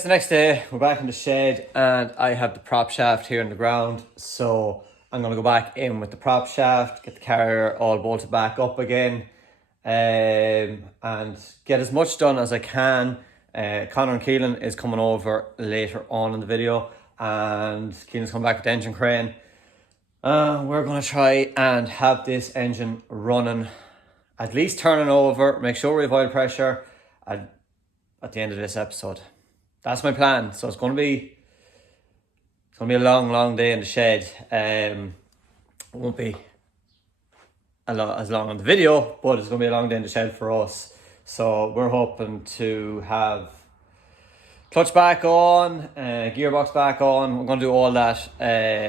It's the next day, we're back in the shed and I have the prop shaft here in the ground, so I'm going to go back in with the prop shaft, get the carrier all bolted back up again, and get as much done as I can. Connor and Keelan is coming over later on in the video, and Keelan's coming back with the engine crane. We're going to try and have this engine running, at least turning over, make sure we have oil pressure at the end of this episode. That's my plan. So it's going to be a long day in the shed. It won't be as long on the video, but it's going to be a long day in the shed for us. So we're hoping to have clutch back on, gearbox back on. We're going to do all that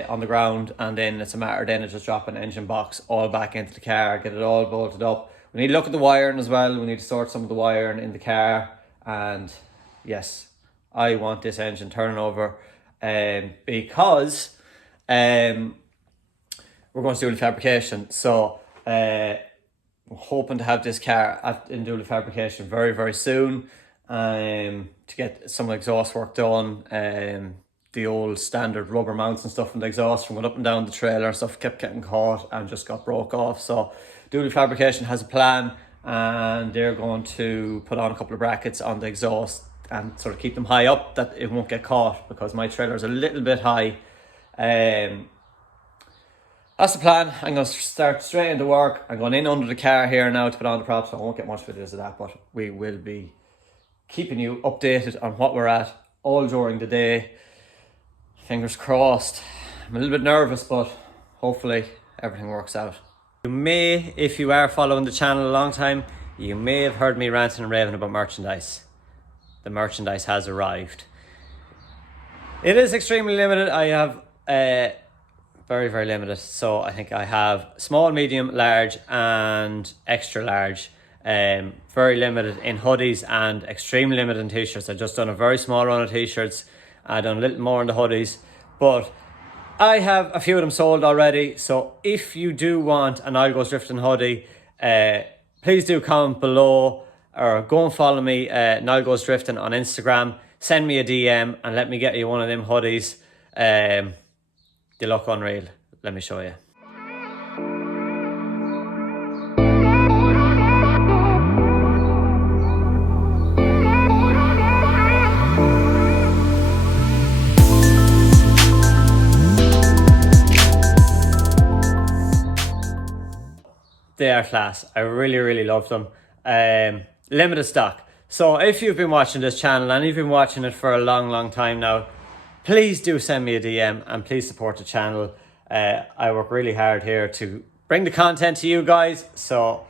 on the ground, and then it's a matter then of just dropping engine box all back into the car, get it all bolted up. We need to look at the wiring as well. We need to sort some of the wiring in the car, and yes, I want this engine turning over because we're going to do the fabrication. So we're hoping to have this car in dual fabrication very soon, to get some exhaust work done. The old standard rubber mounts and stuff from the exhaust from going up and down the trailer and stuff kept getting caught and just got broke off. So dual fabrication has a plan, and they're going to put on a couple of brackets on the exhaust and sort of keep them high up that it won't get caught, because my trailer is a little bit high. That's the plan. I'm going to start straight into work. I'm going in under the car here now to put on the props, so I won't get much videos of that, but we will be keeping you updated on what we're at all during the day. Fingers crossed. I'm a little bit nervous, but hopefully everything works out. You may, if you are following the channel a long time, you may have heard me ranting and raving about merchandise. The merchandise has arrived. It is extremely limited. I have very limited. So I think I have small, medium, large and extra large. Very limited in hoodies and extremely limited in t-shirts. I've just done a very small run of t-shirts. I've done a little more in the hoodies, but I have a few of them sold already. So if you do want an Nile Goes Drifting hoodie, please do comment below, or go and follow me, Nile Goes Drifting on Instagram. Send me a DM and let me get you one of them hoodies. They look unreal. Let me show you. They are class. I really love them. Limited stock. So if you've been watching this channel and you've been watching it for a long time now, please do send me a DM and please support the channel. I work really hard here to bring the content to you guys, so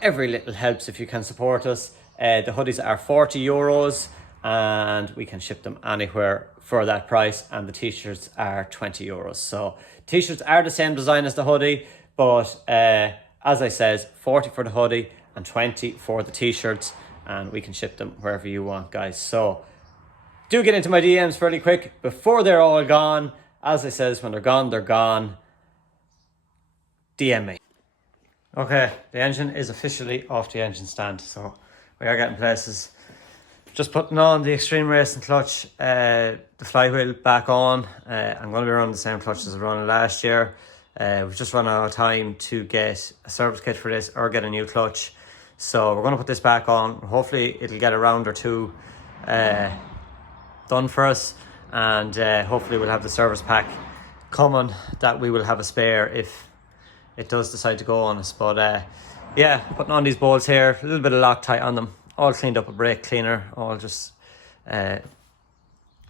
every little helps if you can support us. The hoodies are €40 and we can ship them anywhere for that price, and the t-shirts are €20. So t-shirts are the same design as the hoodie, but as I said, 40 for the hoodie and 20 for the t-shirts, and we can ship them wherever you want, guys. So do get into my DMs fairly quick before they're all gone. As I says, when they're gone, they're gone. DM me. Okay, the engine is officially off the engine stand, so we are getting places. Just putting on the Extreme Racing clutch, the flywheel back on. I'm going to be running the same clutch as I ran last year. We've just run out of time to get a service kit for this or get a new clutch. So we're going to put this back on. Hopefully it'll get a round or two done for us. And hopefully we'll have the service pack coming that we will have a spare if it does decide to go on us. But yeah, putting on these bolts here, a little bit of Loctite on them. All cleaned up with brake cleaner. All just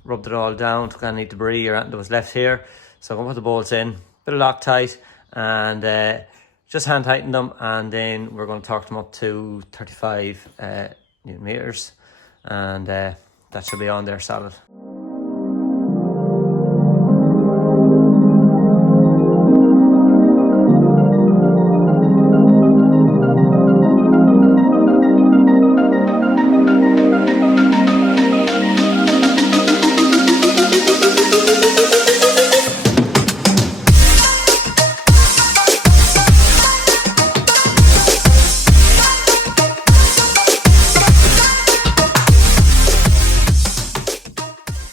rubbed it all down. Took any debris or anything that was left here. So I'm going to put the bolts in. Bit of Loctite and just hand tighten them, and then we're going to torque them up to 35 Newton meters, and that should be on there solid.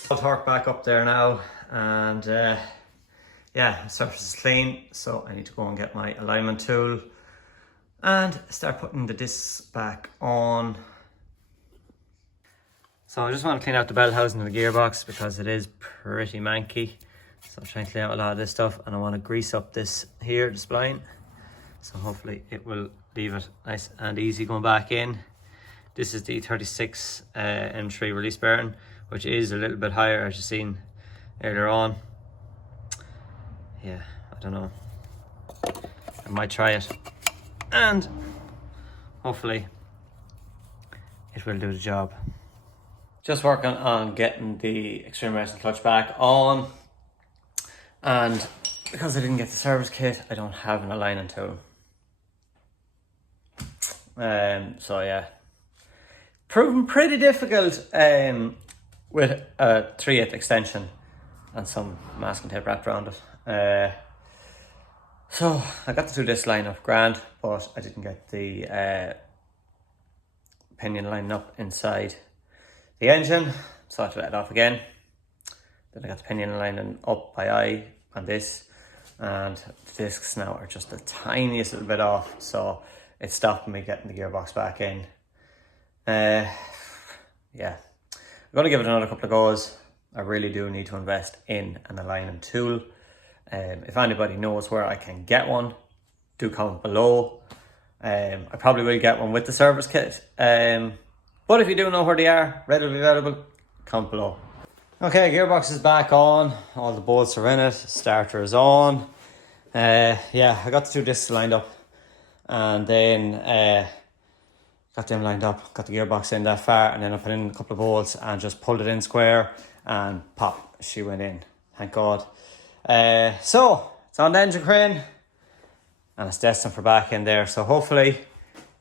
I'll torque back up there now, and yeah, the surface is clean, so I need to go and get my alignment tool and start putting the discs back on. So I just want to clean out the bell housing of the gearbox because it is pretty manky. So I'm trying to clean out a lot of this stuff, and I want to grease up this here, the spline. So hopefully it will leave it nice and easy going back in. This is the 36 M3 release bearing, which is a little bit higher as you've seen earlier on. Yeah, I don't know. I might try it, and hopefully it will do the job. Just working on getting the extreme racing clutch back on, and because I didn't get the service kit, I don't have an aligning tool. So yeah, proven pretty difficult with a 3/8 extension and some masking tape wrapped around it. So I got the 2 disc line up grand, but I didn't get the pinion lining up inside the engine, so I had to let it off again. Then I got the pinion lining up by eye on this, and the discs now are just the tiniest little bit off, so it stopped me getting the gearbox back in. Yeah, I'm going to give it another couple of goes. I really do need to invest in an aligning tool. If anybody knows where I can get one, do comment below. I probably will get one with the service kit. But if you do know where they are, readily available, comment below. Okay, gearbox is back on. All the bolts are in it. Starter is on. Yeah, I got the 2 discs lined up, and then got them lined up, got the gearbox in that far, and then I put in a couple of bolts and just pulled it in square, and pop, she went in. Thank God. So it's on the engine crane, and it's destined for back in there. So hopefully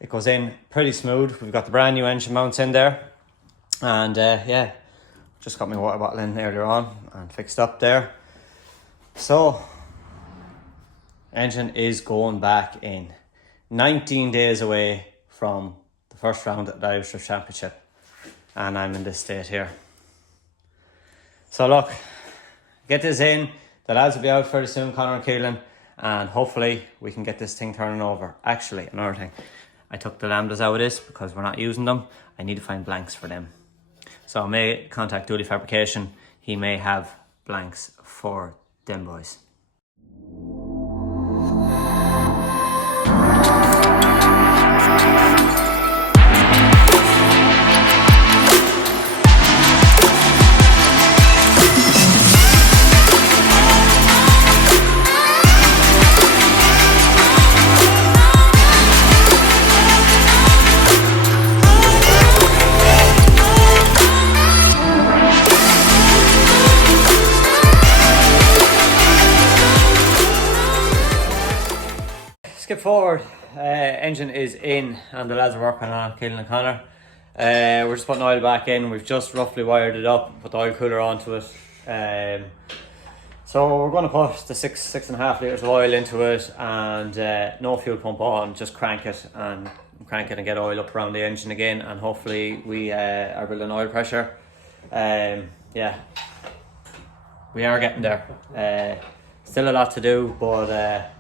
it goes in pretty smooth. We've got the brand new engine mounts in there, and yeah, just got my water bottle in earlier on and fixed up there. So engine is going back in. 19 days away from the first round at the Irish Drift Championship, and I'm in this state here. So look, get this in. The lads will be out fairly soon, Connor and Keelan, and hopefully we can get this thing turning over. Actually, another thing, I took the lambdas out of this because we're not using them. I need to find blanks for them. So I may contact Dooley Fabrication. He may have blanks for them boys. Skip forward, engine is in and the lads are working on it, Keelan and Connor. We're just putting oil back in. We've just roughly wired it up, put the oil cooler onto it. So we're going to put the 6.5 litres of oil into it, and no fuel pump on, just crank it and get oil up around the engine again, and hopefully we are building oil pressure. Yeah, we are getting there. Still a lot to do, but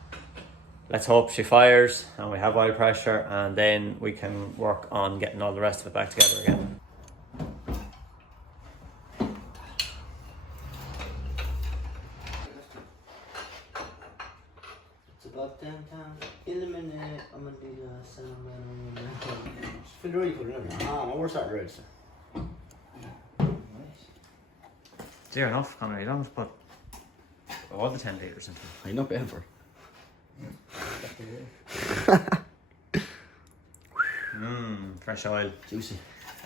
let's hope she fires and we have oil pressure, and then we can work on getting all the rest of it back together again. It's about 10 times in a minute. I'm gonna do the cinnamon. Fill you put it in. Where's that red? Dear enough, Connor, you don't have to put all the 10 litres into it. I'm not paying for it. Fresh oil. Juicy.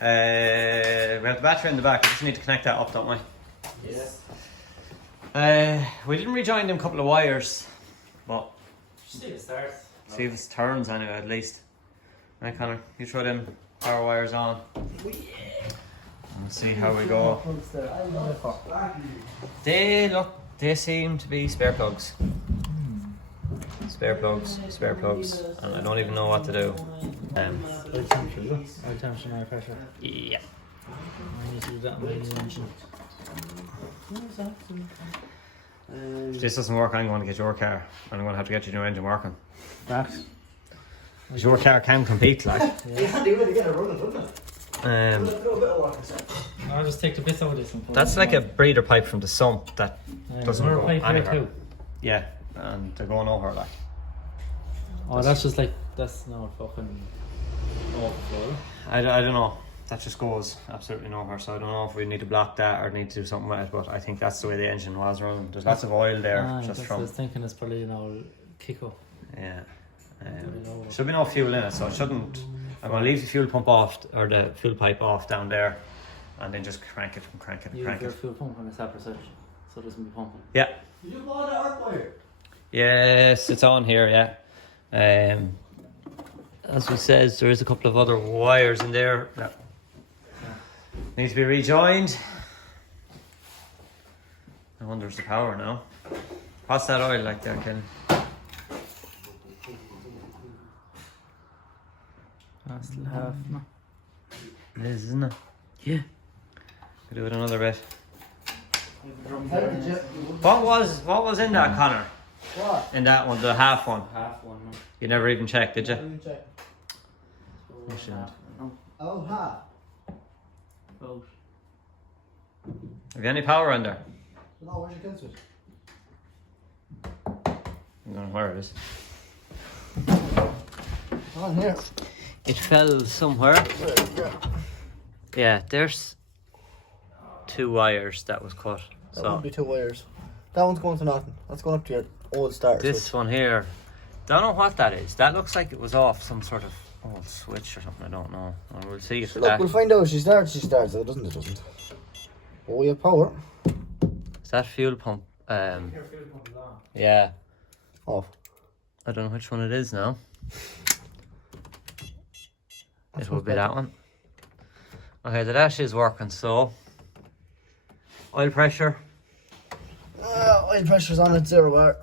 We have the battery in the back. We just need to connect that up, don't we? Yes. We didn't rejoin them couple of wires, but See if it starts. see if it turns anyway at least. Right, Connor, you throw them power wires on. And we'll see how we go. They seem to be spare plugs. Spare plugs, and I don't even know what to do. Oil temperature, air pressure. Yeah. I need to do that on my engine. If this doesn't work, I'm going to get your car. And I'm going to have to get your new engine working. Perhaps. Because your car can compete, like. Yeah, they would get a run, wouldn't it? I'll just take the bits out of this and put That's it like in. a breather pipe from the sump that doesn't We're go pipe here anywhere. too. Yeah, and they're going over like. Oh, that's just like, that's no fucking overflow. I don't know. That just goes absolutely nowhere. So I don't know if we need to block that or need to do something with it. But I think that's the way the engine was running. There's lots of oil there just that's what I from. was thinking it's probably an old kick up. Yeah. Should be no fuel in it, so it shouldn't. I'm going to leave the fuel pump off, or the fuel pipe off down there, and then just crank it and crank it and Use crank your it. fuel pump on the separate section, so it doesn't be pumping. Yeah. Did you buy the arc wire? Yes, it's on here, yeah. As we says, there is a couple of other wires in there that need to be rejoined. I wonder if the power now. What's that oil like there, Ken? I still have, no. It is, isn't it? Yeah. Could do it another bit. How did you? What was in that, Connor? What? In that one, the half one. Half one, no. You never even checked, did you? Let me check. You shouldn't. Half, no. Oh, half. About. Have you any power in there? No, where's your kill switch? I don't know where it is. On here. It fell somewhere. Yeah, there's 2 wires that was cut. That So would be 2 wires. That one's going to nothing. That's going up to your old starter this switch. one here, don't know what that is. That looks like it was off some sort of old switch or something. I don't know. Well, we'll see if Look, that we'll find out. She starts. If it doesn't, it doesn't. Oh, we have power. is that fuel pump. Your fuel pump is on. Yeah, Off. I don't know which one it is now. That's It will much be better. that one. Okay, the dash is working. So oil pressure Oil pressure's on at 0 bar.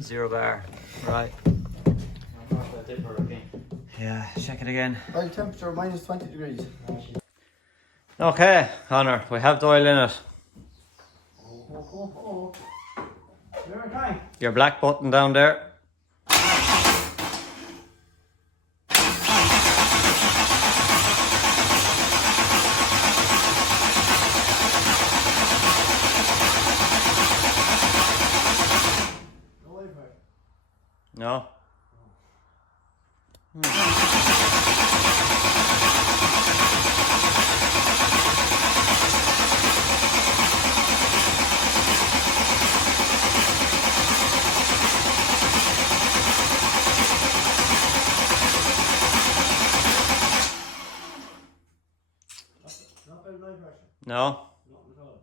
0 bar. Right. I'm not that dipper again. Yeah, check it again. Oil temperature minus 20 degrees. Okay, Connor, we have the oil in it. Oh. You're okay. Your black button down there. No oil pressure. No. Not very oil pressure. No. Not at all.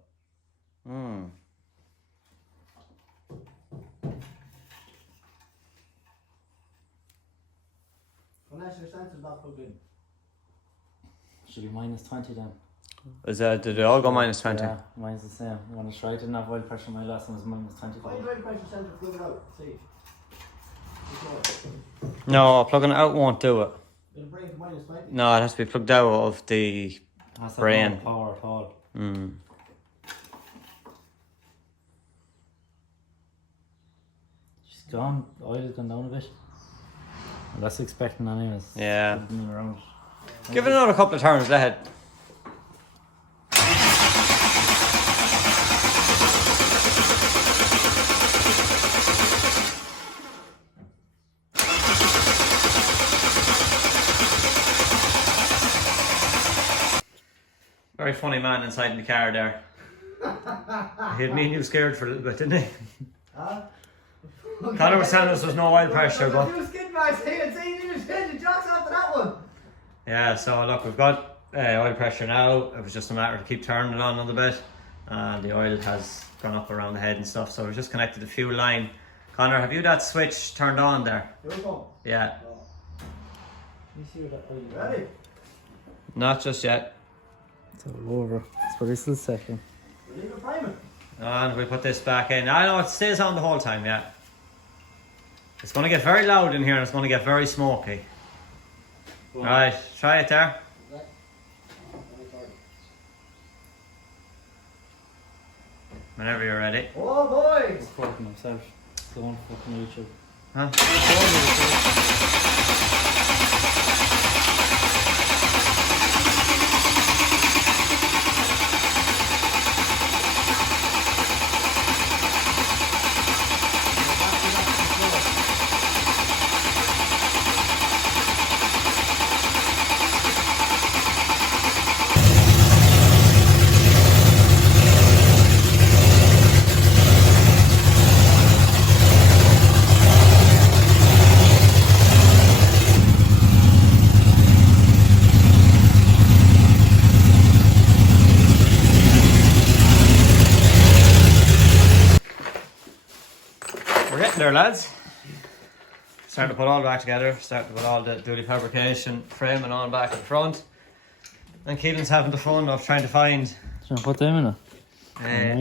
Hmm. Unless your sensor's not plugged in. Should be minus 20 then. Did they all go minus 20? Yeah, mine's the same. When I tried, I didn't have oil pressure. My last one was minus 25. Find oil pressure sensor, plug it out. See. No, plugging it out won't do it. It'll bring it to minus 20. No, it has to be plugged out of the. That's Brain. no power at all. Hmm. She's gone. Oil has gone down a bit. Well, that's expecting anyways. Yeah. Something around. Give it another couple of turns, let it. Very funny man inside in the car there. He had me and you scared for a little bit, didn't he? Huh? Connor was telling us there's no oil pressure, but You skid marks here, see, you skid, the jocks after that one. yeah. So look, we've got oil pressure now. It was just a matter of keep turning it on another bit, and the oil has gone up around the head and stuff. So we've just connected the fuel line. Connor, have you that switch turned on there? Here we go. Yeah. You see where that oil is? Ready? Not just yet. It's all over. It's probably still second. We'll leave it priming. And we put this back in. I know it stays on the whole time, yeah. It's going to get very loud in here and it's going to get very smoky. Right, try it there. Whenever you're ready. Oh boy! He's fucking himself. Don't fucking YouTube. Huh? We're getting there, lads. Starting to put all back together, starting to put all the duty fabrication framing on back and front. And Keelan's having the fun of trying to find. So put them in it.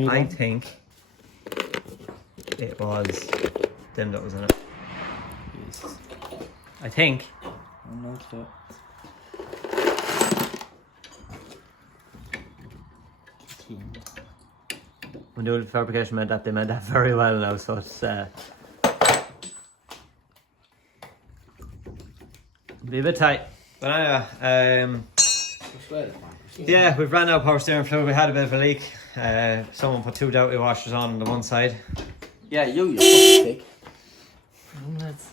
I think it was them that was in it. Jesus. I think. I'm not sure. When duty fabrication meant that, they meant that very well now, so it's be a bit tight. But anyway, yeah, we've ran out of power steering fluid. We had a bit of a leak. Someone put 2 doughty washers on the one side. Yeah, you fucking pig.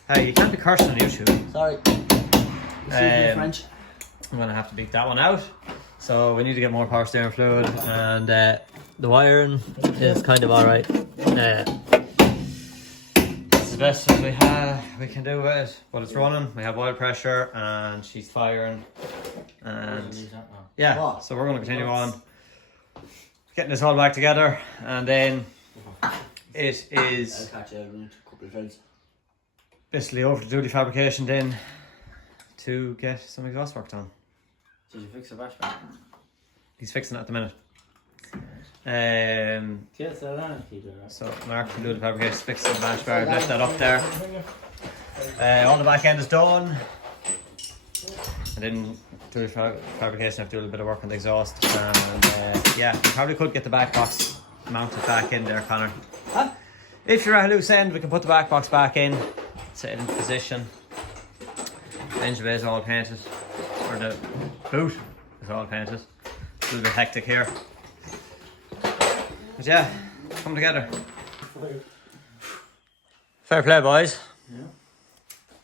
Hey, you can't be cursing on YouTube. Sorry. Excuse me, French. I'm gonna have to beat that one out. So we need to get more power steering fluid, and the wiring is kind of alright. It's the best we can do with it, but it's running. We have oil pressure, and she's firing, and yeah. So we're gonna continue on getting this all back together, and then it is I'll catch you in a couple of times. basically over to duty fabrication then to get some exhaust work done. Did you fix the bash back? He's fixing it at the minute. Yes, I learned to do that. So Mark from duty fabrication fixing the bash bar. I've left that up there. All the back end is done. And then duty fabrication, I have to do a little bit of work on the exhaust. And yeah, we probably could get the back box mounted back in there, Connor. Huh? If you're at a loose end, we can put the back box back in, set it in position. Engine bay is all painted, or the boot is all painted. A little bit hectic here. But yeah, come together. Fair play, boys. Yeah.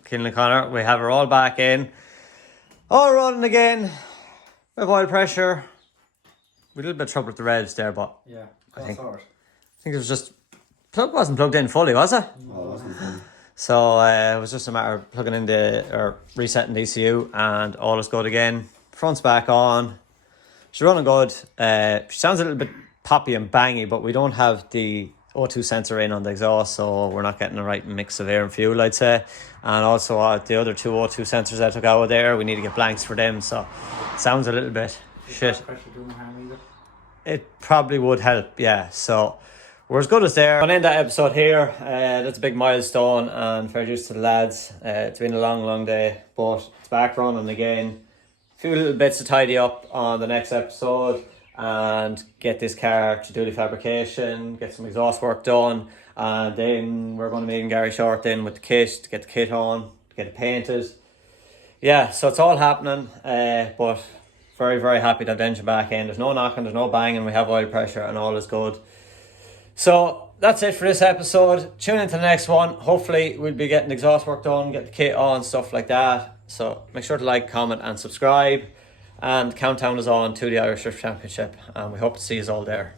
Keelan and Connor, we have her all back in. All running again. We have oil pressure. We had a little bit of trouble with the revs there, but Yeah. I think it was just, plug wasn't plugged in fully, was it? Oh, it wasn't fun. So it was just a matter of plugging in or resetting the ECU, and all is good again. Front's back on. She's running good. She sounds a little bit poppy and bangy, but we don't have the O2 sensor in on the exhaust, so we're not getting the right mix of air and fuel, I'd say. And also the other 2 O2 sensors I took out of there, we need to get blanks for them, so it sounds a little bit shit. Pressure doing harm either. It probably would help, yeah. So we're as good as there. I'm gonna end that episode here. That's a big milestone, and fair dues to the lads. It's been a long day, but it's back running again. A few little bits to tidy up on the next episode, and get this car to duty fabrication, get some exhaust work done, and then we're going to meet Gary Short in with the kit, to get the kit on, to get it painted. Yeah, so it's all happening, but very happy to have the engine back in. There's no knocking, there's no banging, we have oil pressure and all is good. So that's it for this episode. Tune into the next one. Hopefully we'll be getting the exhaust work done, get the kit on, stuff like that. So make sure to like, comment and subscribe. And countdown is on to the Irish Drift Championship, and we hope to see you all there.